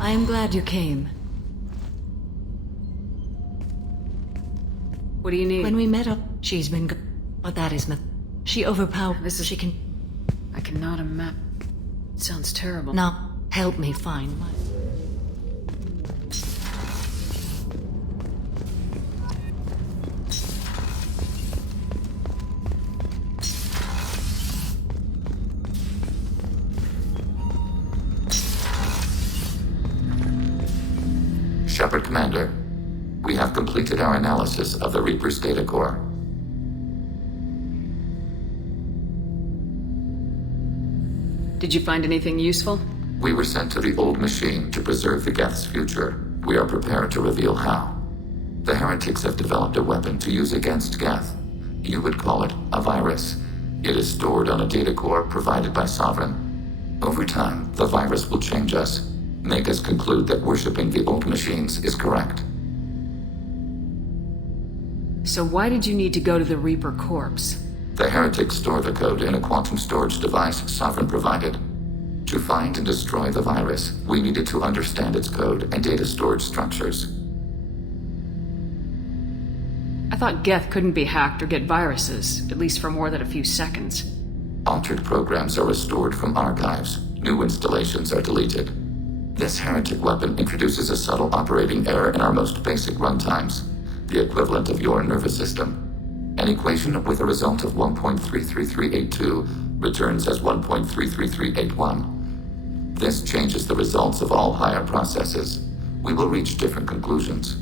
I am glad you came. What do you need? When we met up, she's been but that is she overpowered. She can... I cannot imagine. It sounds terrible. Now, help me find my... Shepard, Commander. We have completed our analysis of the Reaper's data core. Did you find anything useful? We were sent to the old machine to preserve the Geth's future. We are prepared to reveal how. The heretics have developed a weapon to use against Geth. You would call it a virus. It is stored on a data core provided by Sovereign. Over time, the virus will change us, make us conclude that worshipping the old machines is correct. So why did you need to go to the Reaper corpse? The heretics store the code in a quantum storage device Sovereign provided. To find and destroy the virus, we needed to understand its code and data storage structures. I thought Geth couldn't be hacked or get viruses, at least for more than a few seconds. Altered programs are restored from archives. New installations are deleted. This heretic weapon introduces a subtle operating error in our most basic runtimes, the equivalent of your nervous system. An equation with a result of 1.33382 returns as 1.33381. This changes the results of all higher processes. We will reach different conclusions.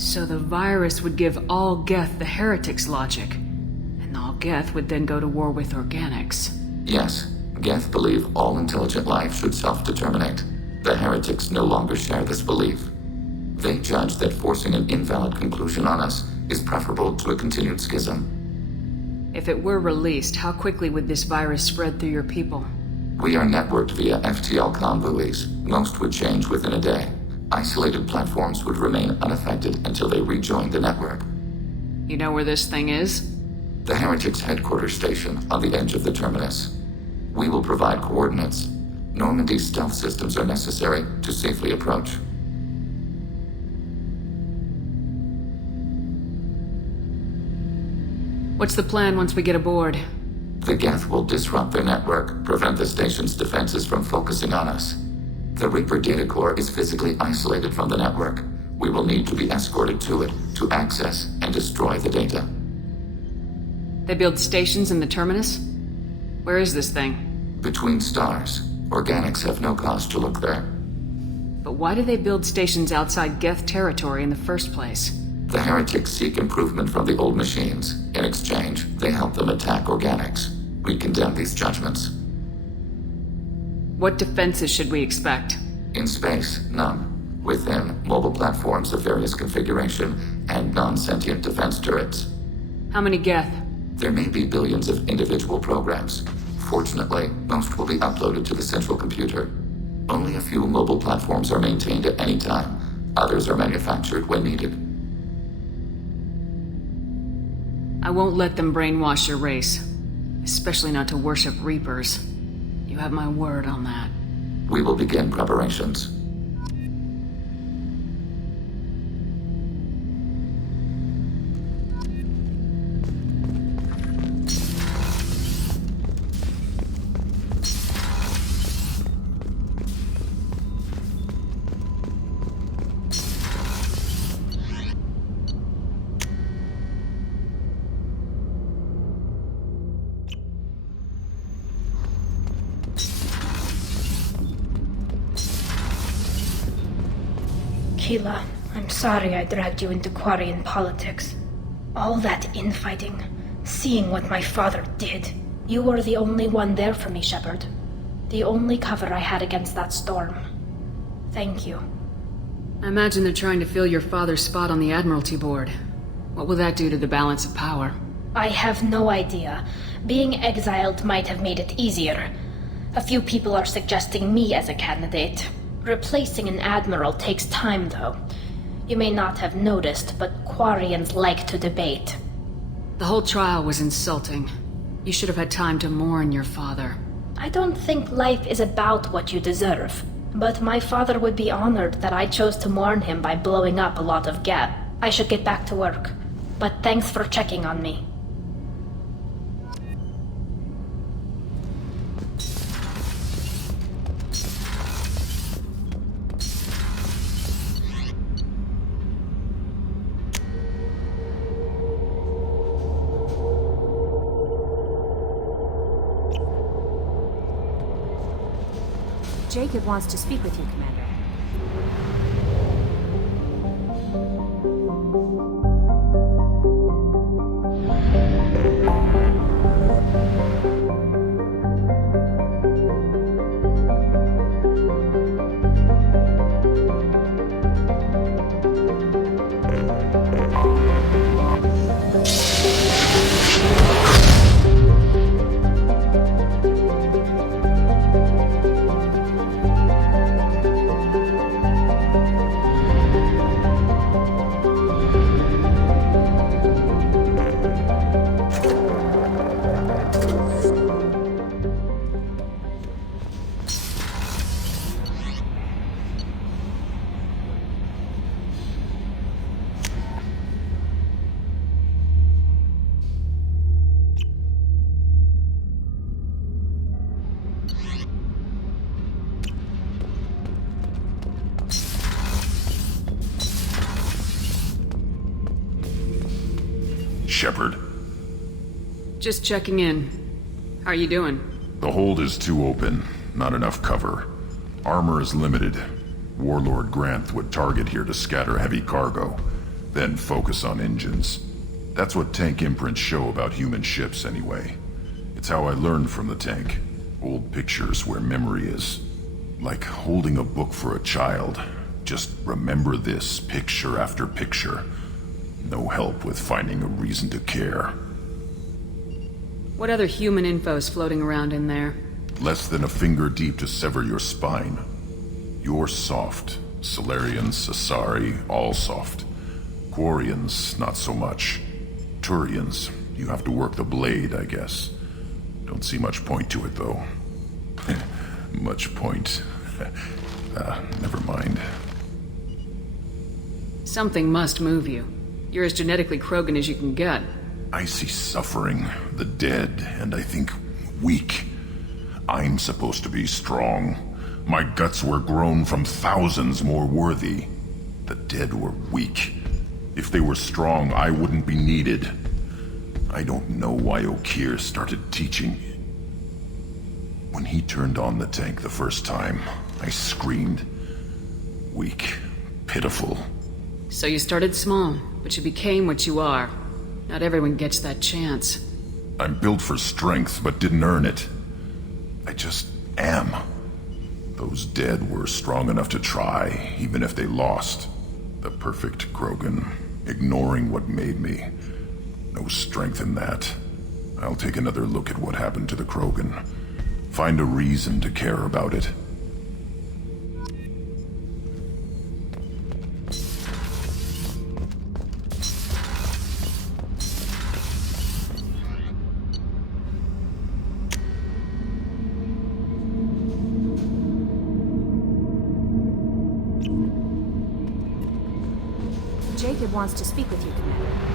So the virus would give all Geth the heretics' logic, and all Geth would then go to war with organics. Yes. Geth believe all intelligent life should self-determinate. The heretics no longer share this belief. They judge that forcing an invalid conclusion on us is preferable to a continued schism. If it were released, how quickly would this virus spread through your people? We are networked via FTL buoys. Most would change within a day. Isolated platforms would remain unaffected until they rejoined the network. You know where this thing is? The heretics' headquarters station on the edge of the terminus. We will provide coordinates. Normandy's stealth systems are necessary to safely approach. What's the plan once we get aboard? The Geth will disrupt their network, prevent the station's defenses from focusing on us. The Reaper data core is physically isolated from the network. We will need to be escorted to it to access and destroy the data. They build stations in the terminus? Where is this thing? Between stars. Organics have no cause to look there. But why do they build stations outside Geth territory in the first place? The heretics seek improvement from the old machines. In exchange, they help them attack organics. We condemn these judgments. What defenses should we expect? In space, none. Within, mobile platforms of various configuration and non-sentient defense turrets. How many Geth? There may be billions of individual programs. Fortunately, most will be uploaded to the central computer. Only a few mobile platforms are maintained at any time. Others are manufactured when needed. I won't let them brainwash your race. Especially not to worship Reapers. You have my word on that. We will begin preparations. Keela, I'm sorry I dragged you into Quarian politics. All that infighting, seeing what my father did. You were the only one there for me, Shepard. The only cover I had against that storm. Thank you. I imagine they're trying to fill your father's spot on the Admiralty Board. What will that do to the balance of power? I have no idea. Being exiled might have made it easier. A few people are suggesting me as a candidate. Replacing an admiral takes time, though. You may not have noticed, but Quarians like to debate. The whole trial was insulting. You should have had time to mourn your father. I don't think life is about what you deserve, but my father would be honored that I chose to mourn him by blowing up a lot of Geth. I should get back to work, but thanks for checking on me. Jacob wants to speak with you, Commander. Shepard. Just checking in. How are you doing? The hold is too open. Not enough cover. Armor is limited. Warlord Granth would target here to scatter heavy cargo, then focus on engines. That's what tank imprints show about human ships anyway. It's how I learned from the tank. Old pictures where memory is. Like holding a book for a child. Just remember this picture after picture. No help with finding a reason to care. What other human info's floating around in there? Less than a finger deep to sever your spine. You're soft. Solarians, Asari, all soft. Quarians, not so much. Turians, you have to work the blade, I guess. Don't see much point to it, though. Much point. Never mind. Something must move you. You're as genetically Krogan as you can get. I see suffering, the dead, and I think weak. I'm supposed to be strong. My guts were grown from thousands more worthy. The dead were weak. If they were strong, I wouldn't be needed. I don't know why Okeer started teaching. When he turned on the tank the first time, I screamed. Weak, pitiful. So you started small, but you became what you are. Not everyone gets that chance. I'm built for strength, but didn't earn it. I just am. Those dead were strong enough to try, even if they lost. The perfect Krogan, ignoring what made me. No strength in that. I'll take another look at what happened to the Krogan. Find a reason to care about it. Jacob wants to speak with you, Commander.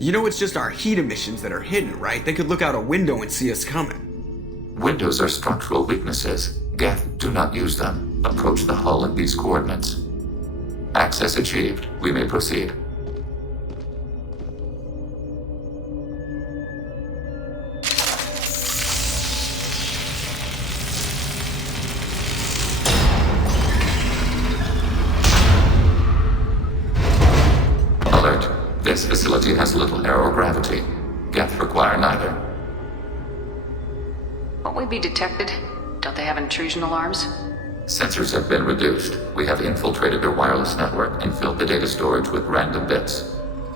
You know it's just our heat emissions that are hidden, right? They could look out a window and see us coming. Windows are structural weaknesses. Geth, do not use them. Approach the hull at these coordinates. Access achieved. We may proceed. Alert. This facility has little aerogravity. Geth require neither. Won't we be detected? Don't they have intrusion alarms? Sensors have been reduced. We have infiltrated their wireless network and filled the data storage with random bits.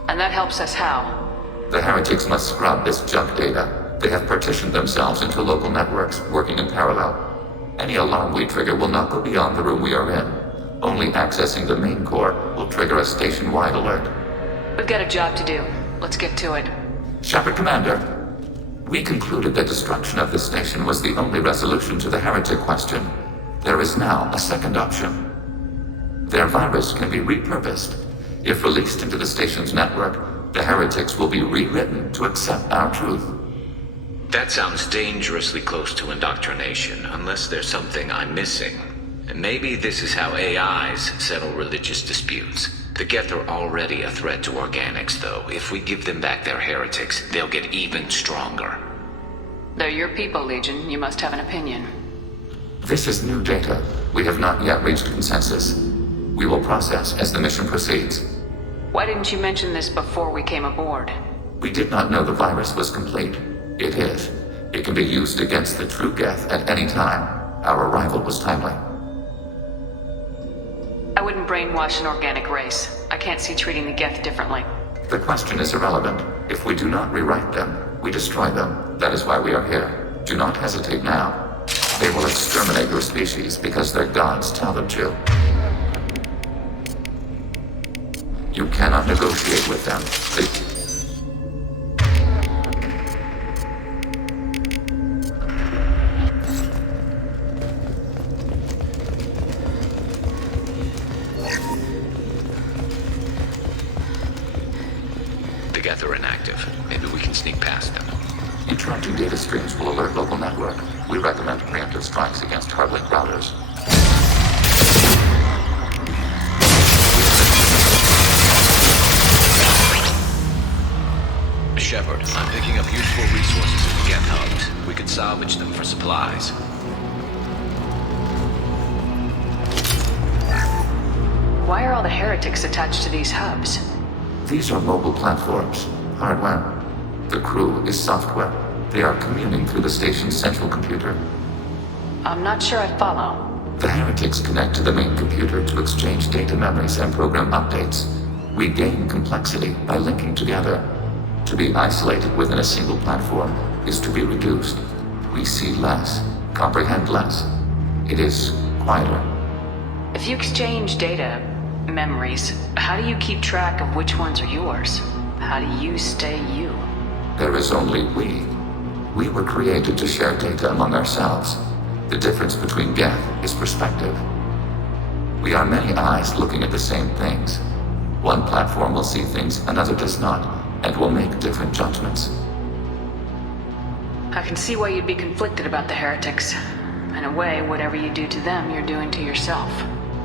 And that helps us how? The heretics must scrub this junk data. They have partitioned themselves into local networks, working in parallel. Any alarm we trigger will not go beyond the room we are in. Only accessing the main core will trigger a station-wide alert. We've got a job to do. Let's get to it. Shepard, Commander. We concluded that destruction of this station was the only resolution to the heretic question. There is now a second option. Their virus can be repurposed. If released into the station's network, the heretics will be rewritten to accept our truth. That sounds dangerously close to indoctrination, unless there's something I'm missing. And maybe this is how AIs settle religious disputes. The Geth are already a threat to organics, though. If we give them back their heretics, they'll get even stronger. They're your people, Legion. You must have an opinion. This is new data. We have not yet reached consensus. We will process as the mission proceeds. Why didn't you mention this before we came aboard? We did not know the virus was complete. It is. It can be used against the true Geth at any time. Our arrival was timely. I wouldn't brainwash an organic race. I can't see treating the Geth differently. The question is irrelevant. If we do not rewrite them, we destroy them. That is why we are here. Do not hesitate now. They will exterminate your species because their gods tell them to. You cannot negotiate with them. The Geth are inactive. Maybe we can sneak past them. Interrupting data streams will alert local network. We recommend preemptive strikes against hardlink routers. Shepard, I'm picking up useful resources at the Geth hubs. We could salvage them for supplies. Why are all the heretics attached to these hubs? These are mobile platforms. Hardware. The crew is software. They are communing through the station's central computer. I'm not sure I follow. The heretics connect to the main computer to exchange data memories and program updates. We gain complexity by linking together. To be isolated within a single platform is to be reduced. We see less, comprehend less. It is quieter. If you exchange data, memories, how do you keep track of which ones are yours? How do you stay you? There is only we. We were created to share data among ourselves. The difference between Geth is perspective. We are many eyes looking at the same things. One platform will see things another does not, and will make different judgments. I can see why you'd be conflicted about the heretics. In a way, whatever you do to them, you're doing to yourself.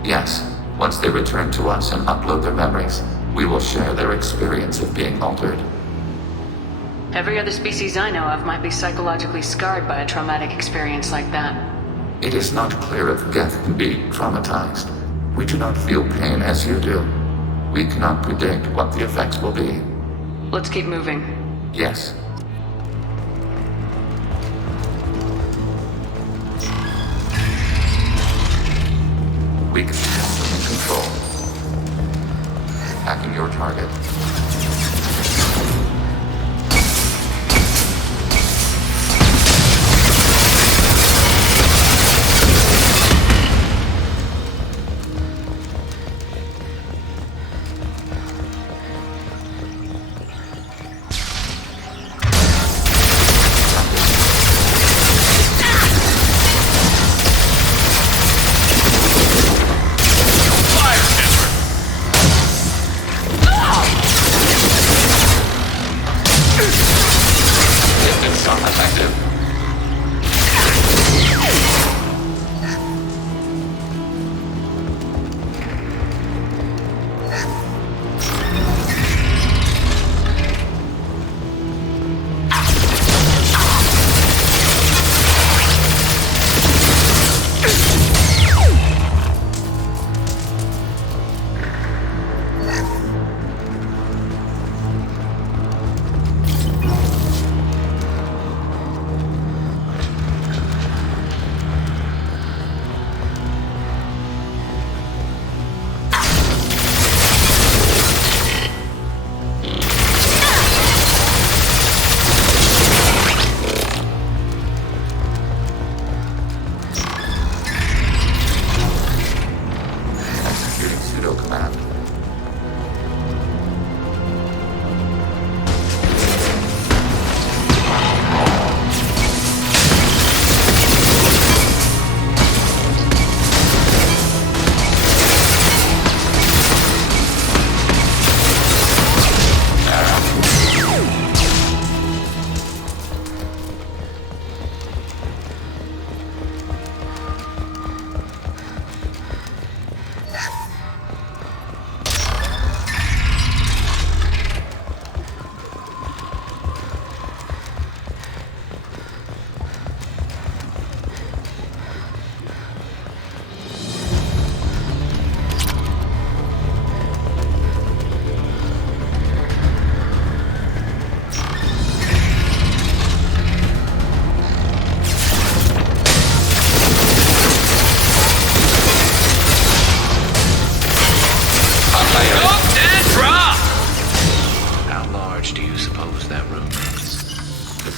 Yes, once they return to us and upload their memories, we will share their experience of being altered. Every other species I know of might be psychologically scarred by a traumatic experience like that. It is not clear if Geth can be traumatized. We do not feel pain as you do. We cannot predict what the effects will be. Let's keep moving. Yes. We can in control. Hacking your target.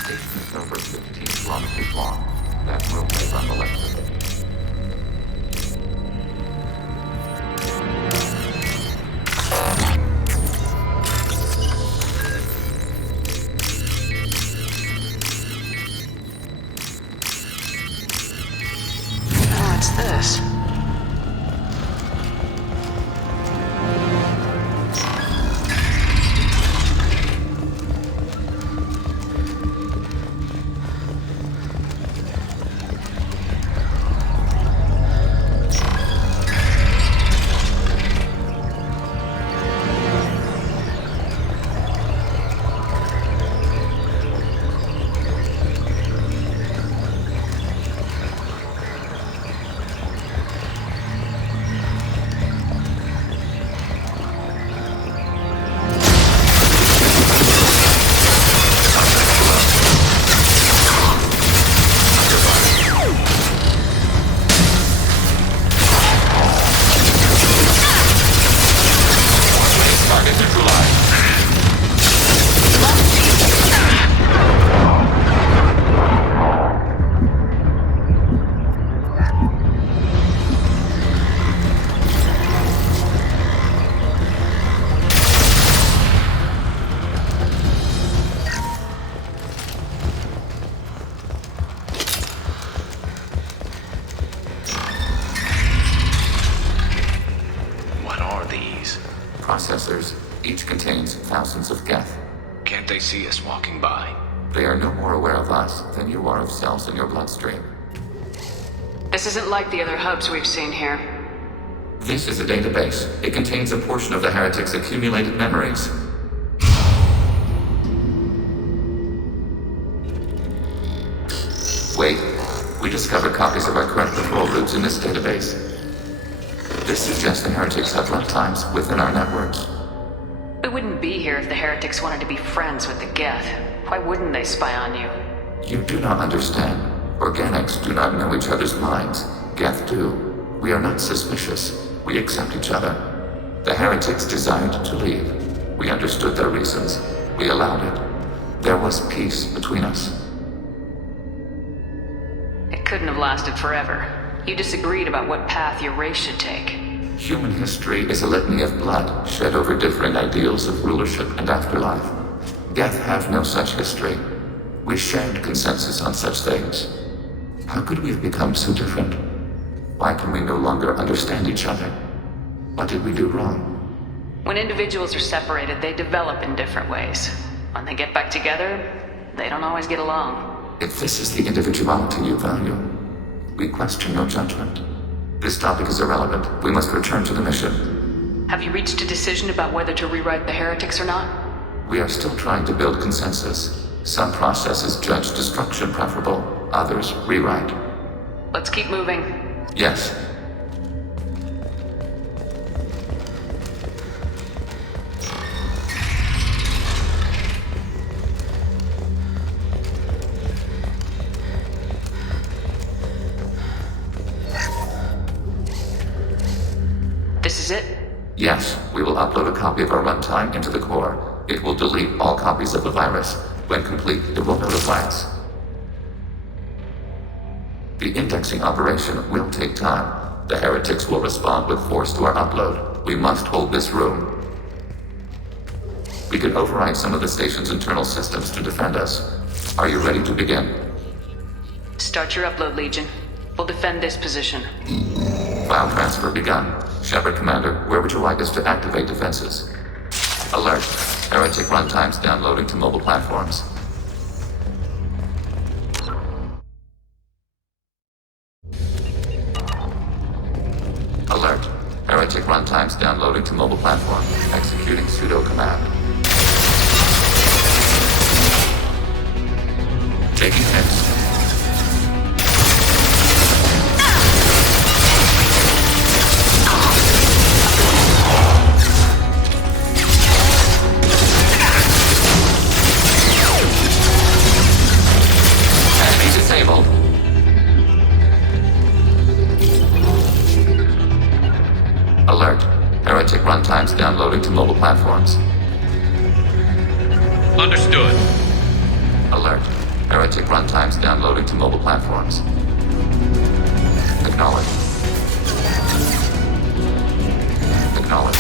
station is over 15 kilometers long. That room may run electricity. What's this? Processors. Each contains thousands of geth. Can't they see us walking by? They are no more aware of us than you are of cells in your bloodstream. This isn't like the other hubs we've seen here. This is a database. It contains a portion of the heretic's accumulated memories. Wait. We discovered copies of our current patrol routes in this database. This suggests the heretics have runtimes within our networks. We wouldn't be here if the heretics wanted to be friends with the Geth. Why wouldn't they spy on you? You do not understand. Organics do not know each other's minds. Geth do. We are not suspicious. We accept each other. The heretics desired to leave. We understood their reasons. We allowed it. There was peace between us. It couldn't have lasted forever. You disagreed about what path your race should take. Human history is a litany of blood shed over different ideals of rulership and afterlife. Geth have no such history. We shared consensus on such things. How could we have become so different? Why can we no longer understand each other? What did we do wrong? When individuals are separated, they develop in different ways. When they get back together, they don't always get along. If this is the individuality you value, we question your judgment. This topic is irrelevant. We must return to the mission. Have you reached a decision about whether to rewrite the heretics or not? We are still trying to build consensus. Some processes judge destruction preferable, others rewrite. Let's keep moving. Yes. This is it? Yes, we will upload a copy of our runtime into the core. It will delete all copies of the virus. When complete, it will notify us. The indexing operation will take time. The heretics will respond with force to our upload. We must hold this room. We can override some of the station's internal systems to defend us. Are you ready to begin? Start your upload, Legion. We'll defend this position. File transfer begun. Shepard, Commander, where would you like us to activate defenses? Alert. Heretic runtimes downloading to mobile platforms. Alert. Heretic runtimes downloading to mobile platform. Executing pseudo command. Taking hits. Disabled. Alert. Heretic runtimes downloading to mobile platforms. Understood. Alert. Heretic runtimes downloading to mobile platforms. Acknowledge. Acknowledge.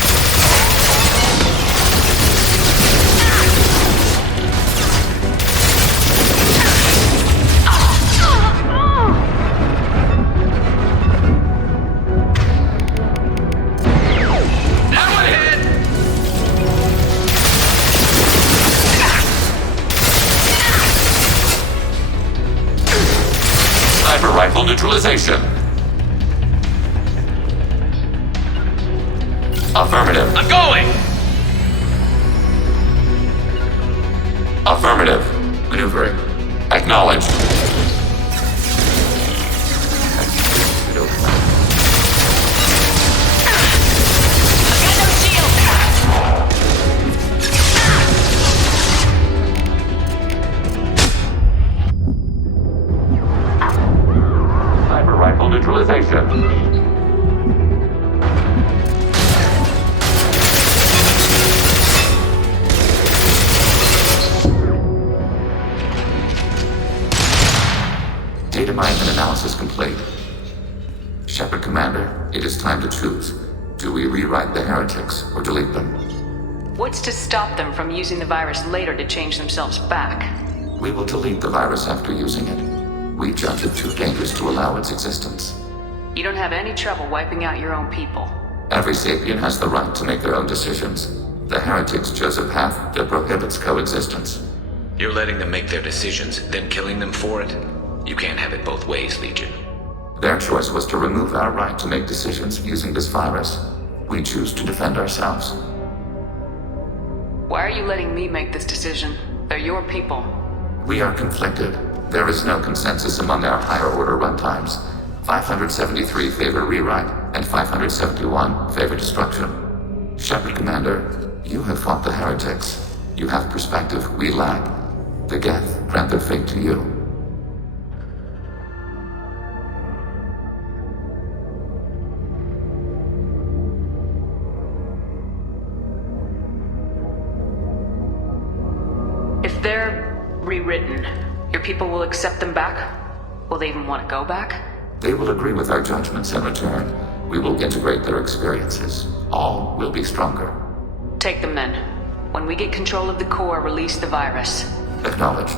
Sniper rifle neutralization. Affirmative. I'm going! Affirmative. Maneuvering. Acknowledged. Sniper rifle neutralization. Data mining and analysis complete. Shepard Commander, it is time to choose. Do we rewrite the heretics or delete them? What's to stop them from using the virus later to change themselves back? We will delete the virus after using it. We judge it too dangerous to allow its existence. You don't have any trouble wiping out your own people. Every sapient has the right to make their own decisions. The heretics chose a path that prohibits coexistence. You're letting them make their decisions, then killing them for it? You can't have it both ways, Legion. Their choice was to remove our right to make decisions using this virus. We choose to defend ourselves. Why are you letting me make this decision? They're your people. We are conflicted. There is no consensus among our higher order runtimes. 573 favor rewrite, and 571 favor destruction. Shepard Commander, you have fought the heretics. You have perspective we lack. The Geth grant their fate to you. If they're rewritten, your people will accept them back? Will they even want to go back? They will agree with our judgments in return. We will integrate their experiences. All will be stronger. Take them then. When we get control of the core, release the virus. Acknowledged.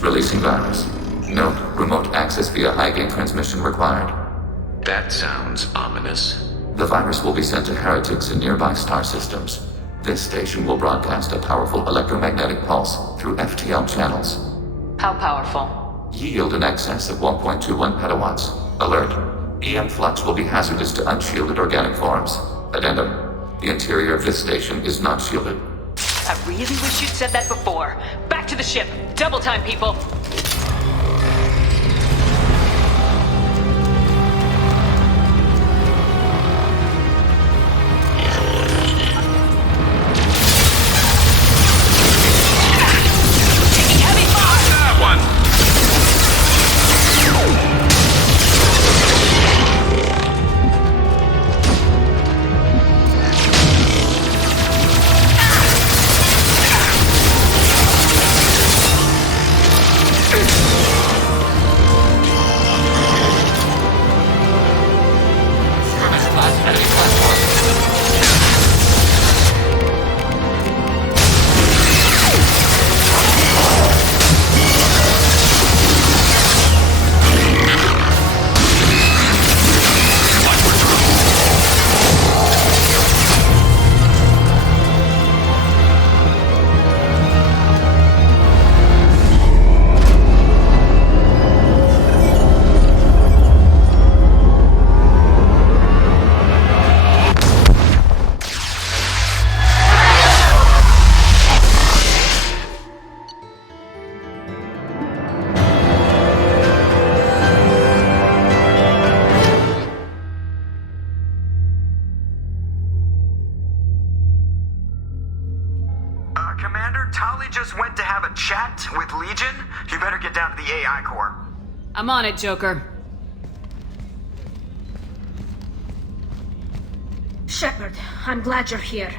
Releasing virus. Note, remote access via high-gain transmission required. That sounds ominous. The virus will be sent to heretics in nearby star systems. This station will broadcast a powerful electromagnetic pulse through FTL channels. How powerful? Yield in excess of 1.21 petawatts. Alert. EM flux will be hazardous to unshielded organic forms. Addendum. The interior of this station is not shielded. I really wish you'd said that before. Back to the ship. Double time, people. just went to have a chat with Legion, you better get down to the AI core. I'm on it, Joker. Shepard, I'm glad you're here.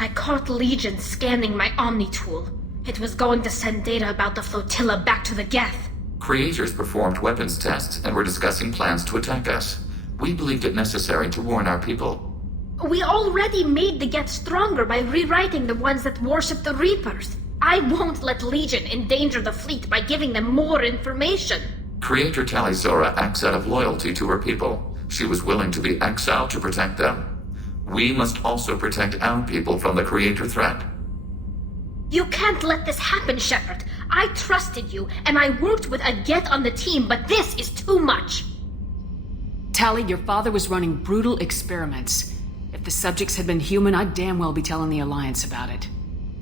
I caught Legion scanning my Omni tool. It was going to send data about the flotilla back to the Geth. Creators performed weapons tests and were discussing plans to attack us. We believed it necessary to warn our people. We already made the Geth stronger by rewriting the ones that worship the Reapers. I won't let Legion endanger the fleet by giving them more information. Creator Talizora acts out of loyalty to her people. She was willing to be exiled to protect them. We must also protect our people from the Creator threat. You can't let this happen, Shepard. I trusted you, and I worked with a Geth on the team, but this is too much. Tali, your father was running brutal experiments. If the subjects had been human, I'd damn well be telling the Alliance about it.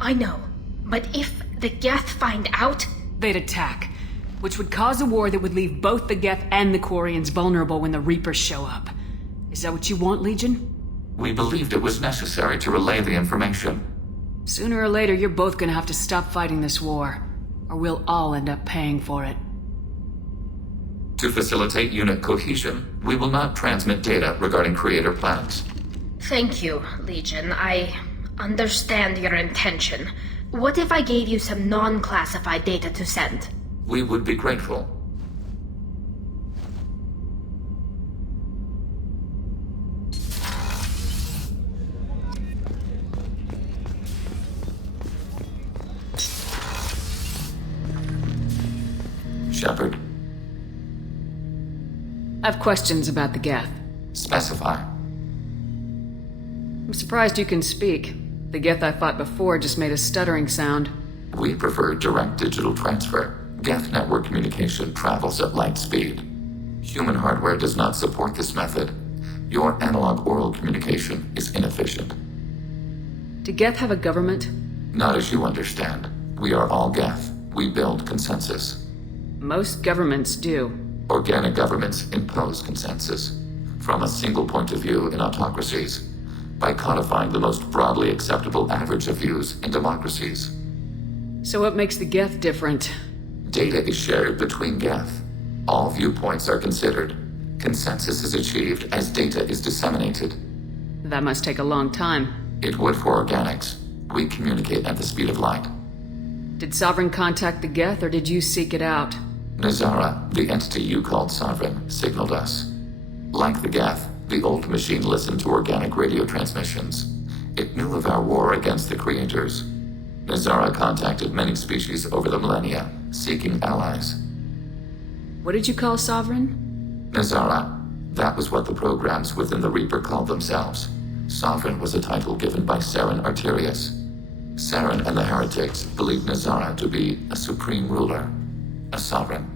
I know, but if the Geth find out... They'd attack, which would cause a war that would leave both the Geth and the Quarians vulnerable when the Reapers show up. Is that what you want, Legion? We believed it was necessary to relay the information. Sooner or later, you're both gonna have to stop fighting this war, or we'll all end up paying for it. To facilitate unit cohesion, we will not transmit data regarding Creator plans. Thank you, Legion. I understand your intention. What if I gave you some non-classified data to send? We would be grateful. Shepard. I have questions about the Geth. Specify. I'm surprised you can speak. The Geth I fought before just made a stuttering sound. We prefer direct digital transfer. Geth network communication travels at light speed. Human hardware does not support this method. Your analog oral communication is inefficient. Do Geth have a government? Not as you understand. We are all Geth. We build consensus. Most governments do. Organic governments impose consensus. From a single point of view in autocracies. By codifying the most broadly acceptable average of views in democracies. So what makes the Geth different? Data is shared between Geth. All viewpoints are considered. Consensus is achieved as data is disseminated. That must take a long time. It would for organics. We communicate at the speed of light. Did Sovereign contact the Geth, or did you seek it out? Nazara, the entity you called Sovereign, signaled us. Like the Geth, the old machine listened to organic radio transmissions. It knew of our war against the Creators. Nazara contacted many species over the millennia, seeking allies. What did you call Sovereign? Nazara. That was what the programs within the Reaper called themselves. Sovereign was a title given by Saren Arterius. Saren and the heretics believed Nazara to be a supreme ruler, a sovereign.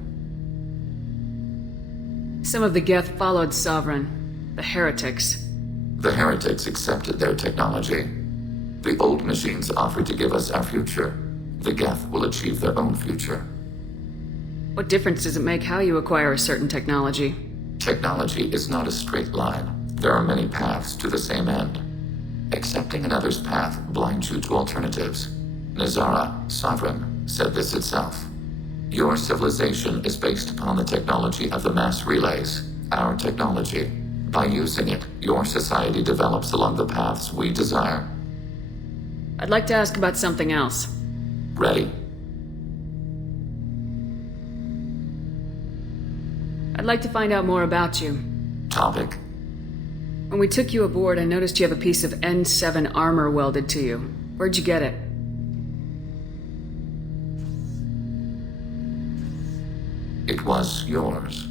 Some of the Geth followed Sovereign, the heretics. The heretics accepted their technology. The old machines offered to give us our future. The Geth will achieve their own future. What difference does it make how you acquire a certain technology? Technology is not a straight line. There are many paths to the same end. Accepting another's path blinds you to alternatives. Nazara, Sovereign, said this itself. Your civilization is based upon the technology of the mass relays, our technology. By using it, your society develops along the paths we desire. I'd like to ask about something else. Ready. I'd like to find out more about you. Topic. When we took you aboard, I noticed you have a piece of N7 armor welded to you. Where'd you get it? It was yours.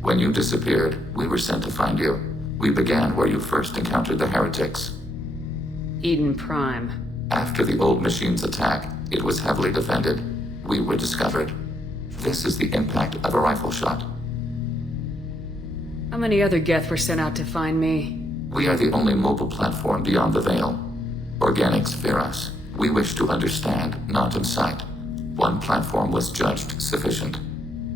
When you disappeared, we were sent to find you. We began where you first encountered the heretics. Eden Prime. After the old machine's attack, it was heavily defended. We were discovered. This is the impact of a rifle shot. How many other Geth were sent out to find me? We are the only mobile platform beyond the Veil. Organics fear us. We wish to understand, not incite. One platform was judged sufficient.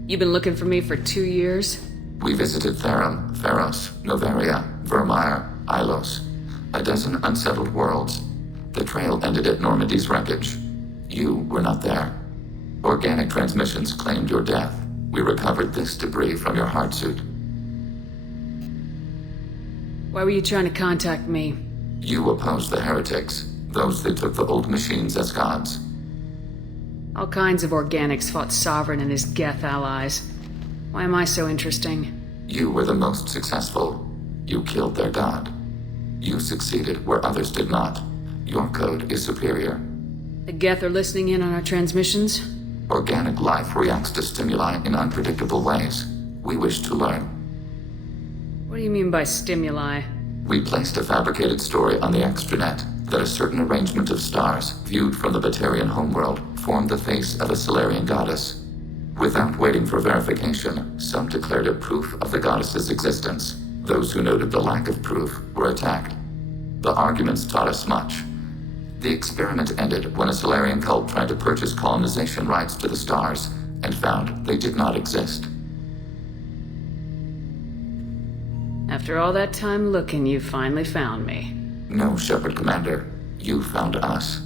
You've been looking for me for 2 years? We visited Therum, Theros, Novaria, Vermeer, Ilos. A dozen unsettled worlds. The trail ended at Normandy's wreckage. You were not there. Organic transmissions claimed your death. We recovered this debris from your hard suit. Why were you trying to contact me? You opposed the heretics. Those that took the old machines as gods. All kinds of organics fought Sovereign and his Geth allies. Why am I so interesting? You were the most successful. You killed their god. You succeeded where others did not. Your code is superior. The Geth are listening in on our transmissions? Organic life reacts to stimuli in unpredictable ways. We wish to learn. What do you mean by stimuli? We placed a fabricated story on the extranet that a certain arrangement of stars, viewed from the Batarian homeworld, formed the face of a Solarian goddess. Without waiting for verification, some declared it proof of the goddess's existence. Those who noted the lack of proof were attacked. The arguments taught us much. The experiment ended when a Solarian cult tried to purchase colonization rights to the stars and found they did not exist. After all that time looking, you finally found me. No, Shepard Commander. You found us.